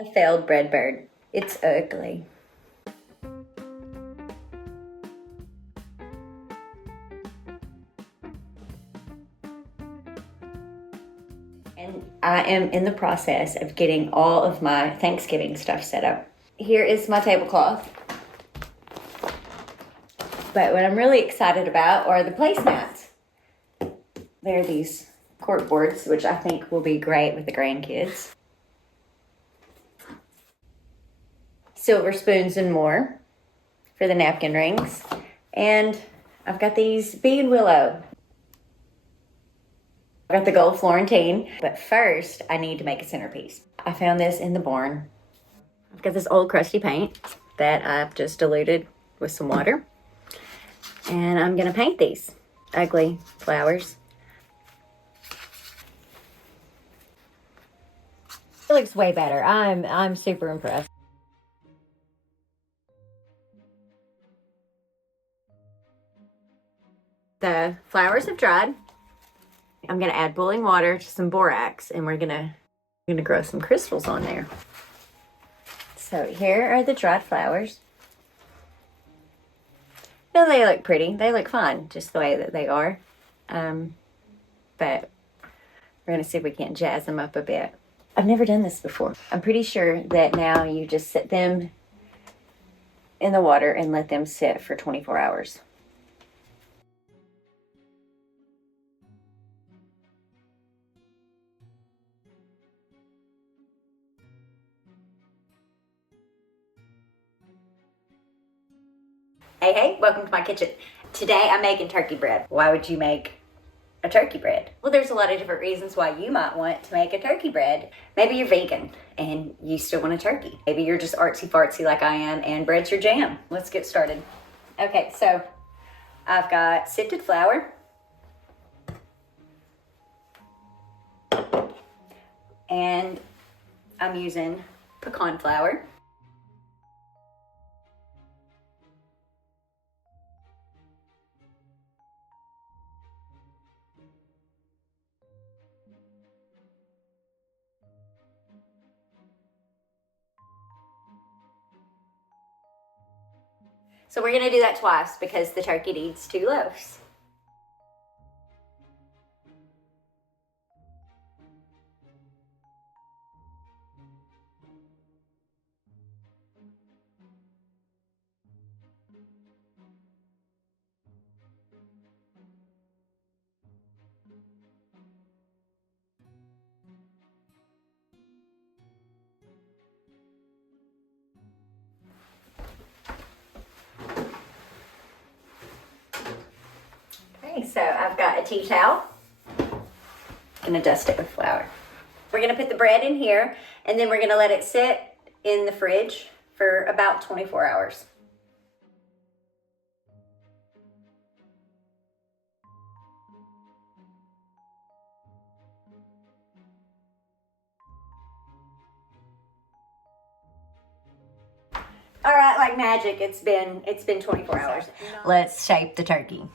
A failed bread bird. It's ugly. And I am in the process of getting all of my Thanksgiving stuff set up. Here is my tablecloth. But what I'm really excited about are the placemats. They're these cork boards, which I think will be great with the grandkids. Silver spoons and more for the napkin rings. And I've got these bead willow. I've got the gold Florentine, but first I need to make a centerpiece. I found this in the barn. I've got this old crusty paint that I've just diluted with some water. And I'm gonna paint these ugly flowers. It looks way better. I'm super impressed. The flowers have dried. I'm gonna add boiling water to some borax, and we're gonna grow some crystals on there. So here are the dried flowers. No, they look pretty. They look fine, just the way that they are. But we're gonna see if we can't jazz them up a bit. I've never done this before. I'm pretty sure that now you just sit them in the water and let them sit for 24 hours. Hey, welcome to my kitchen. Today I'm making turkey bread. Why would you make a turkey bread? Well, there's a lot of different reasons why you might want to make a turkey bread. Maybe you're vegan and you still want a turkey. Maybe you're just artsy fartsy like I am and bread's your jam. Let's get started. Okay, so I've got sifted flour. And I'm using pecan flour. So we're gonna do that twice because the turkey needs 2 loaves. Okay, so I've got a tea towel. I'm gonna dust it with flour. We're gonna put the bread in here and then we're gonna let it sit in the fridge for about 24 hours. All right, like magic, it's been 24 hours. Let's shape the turkey.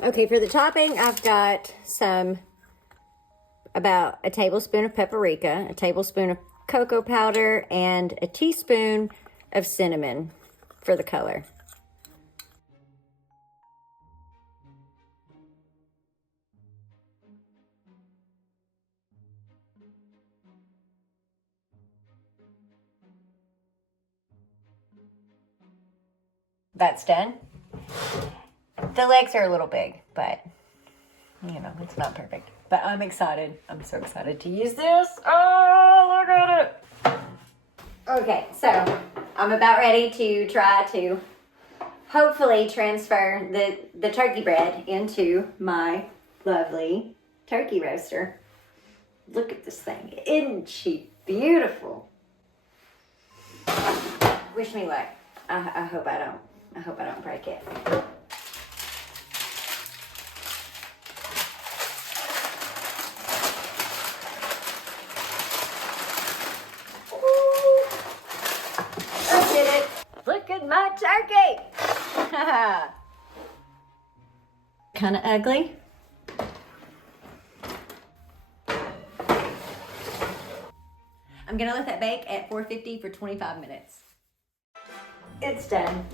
Okay, for the topping, I've got about a tablespoon of paprika, a tablespoon of cocoa powder, and a teaspoon of cinnamon for the color. That's done. The legs are a little big, but you know, it's not perfect. But I'm excited. I'm so excited to use this. Oh, look at it. Okay, so I'm about ready to try to hopefully transfer the turkey bread into my lovely turkey roaster. Look at this thing. Isn't she beautiful? Wish me luck. I hope I don't break it. turkey. Kind of ugly. I'm gonna let that bake at 450 for 25 minutes. It's done.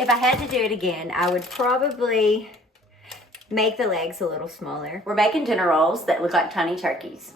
If I had to do it again, I would probably make the legs a little smaller. We're making dinner rolls that look like tiny turkeys.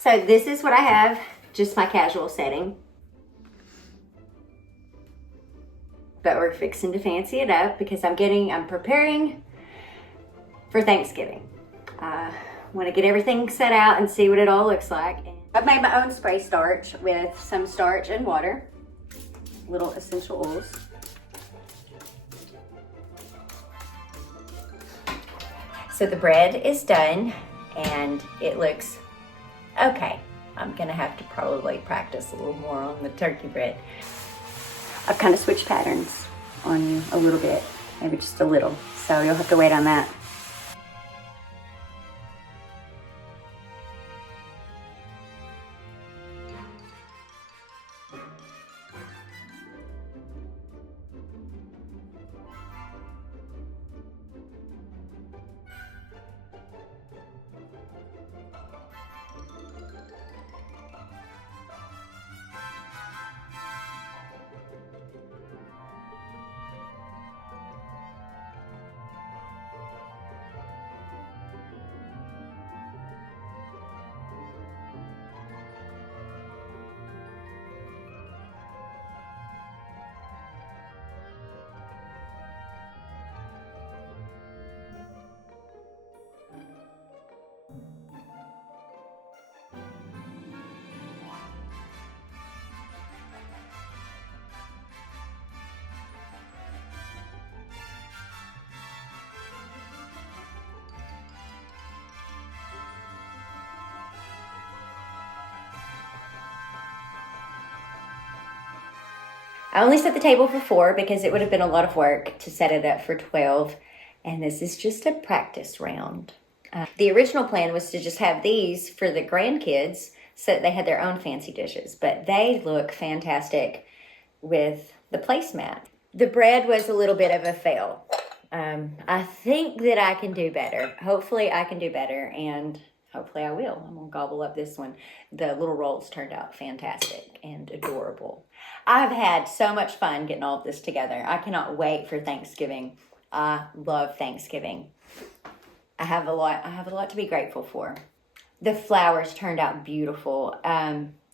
So this is what I have, just my casual setting. But we're fixing to fancy it up because I'm preparing for Thanksgiving. I want to get everything set out and see what it all looks like. I've made my own spray starch with some starch and water, little essential oils. So the bread is done and it looks okay. I'm gonna have to probably practice a little more on the turkey bread. I've kind of switched patterns on you a little bit, maybe just a little, so you'll have to wait on that. I only set the table for 4 because it would have been a lot of work to set it up for 12. And this is just a practice round. The original plan was to just have these for the grandkids so that they had their own fancy dishes. But they look fantastic with the placemat. The bread was a little bit of a fail. I think that I can do better. Hopefully I can do better, and hopefully I will. I'm gonna gobble up this one. The little rolls turned out fantastic and adorable. I've had so much fun getting all of this together. I cannot wait for Thanksgiving. I love Thanksgiving. I have a lot to be grateful for. The flowers turned out beautiful.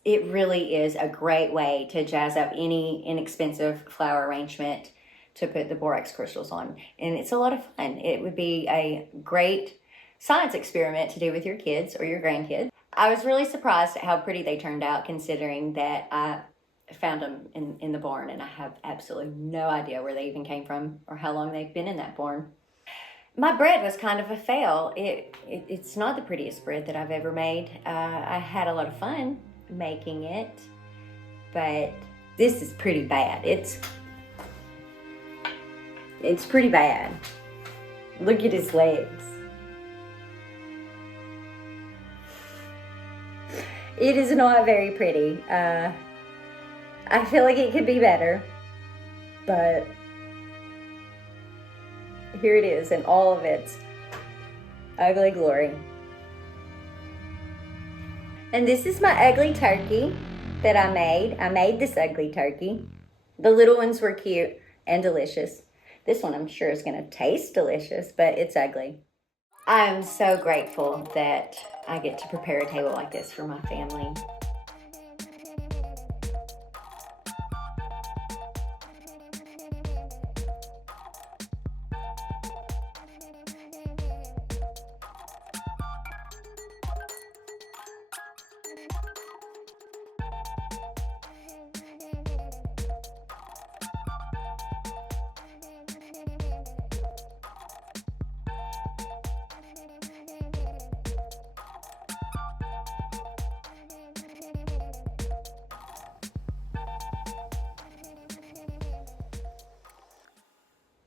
It really is a great way to jazz up any inexpensive flower arrangement to put the borax crystals on. And it's a lot of fun. It would be a great science experiment to do with your kids or your grandkids. I was really surprised at how pretty they turned out, considering that I found them in the barn and I have absolutely no idea where they even came from or how long they've been in that barn. My bread was kind of a fail. It's not the prettiest bread that I've ever made. I had a lot of fun making it, but this is pretty bad. It's pretty bad. Look at his legs. It is not very pretty. I feel like it could be better, but here it is in all of its ugly glory. And this is my ugly turkey that I made. I made this ugly turkey. The little ones were cute and delicious. This one I'm sure is going to taste delicious, but it's ugly. I am so grateful that I get to prepare a table like this for my family.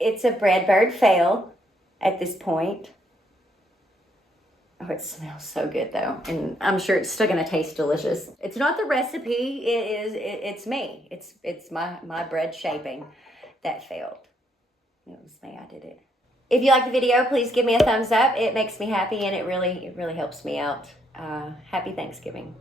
It's a breadbird fail at this point. Oh, it smells so good though. And I'm sure it's still gonna taste delicious. It's not the recipe, it's me. It's my bread shaping that failed. It was me, I did it. If you like the video, please give me a thumbs up. It makes me happy and it really helps me out. Happy Thanksgiving.